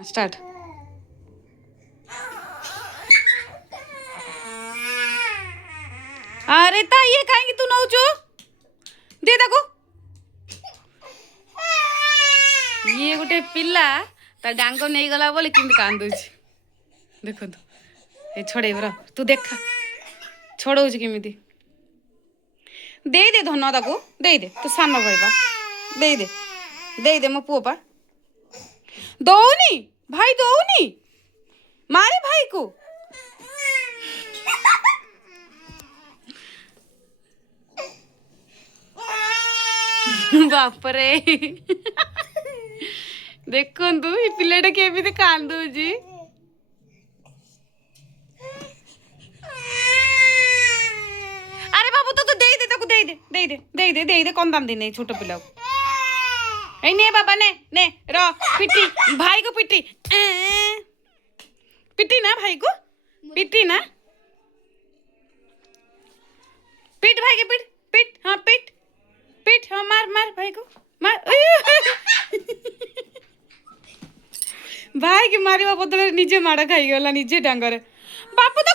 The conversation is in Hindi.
स्टार्ट। अरे ता ये कहीं तू नौचो दे ताको ये गोटे पिला ता डांग नहीं गला बोले किंतु कांदुची देखो तो ये छोड़े बरा तू देखा छोड़ौची किमिति दे दे धन ताको दे दे तू सान भाई पा दे दे मो पुओ पा दौनी भाई दौनी मारे भाई को बापरे देखंतु ये पिलेटा केमिति कांदुची अरे बाबू तो दे दे ताको दे दे कौन दाम देने छोट पिला को ने बाबा ने रो पिटी भाई को पिटी पिटी ना भाई को पिटी ना पिट भाई के पिट हाँ पिट हाँ मार भाई को मार भाई के मारिबा बदले निजे माड़ खाई गला निजे डांगरे बापू तो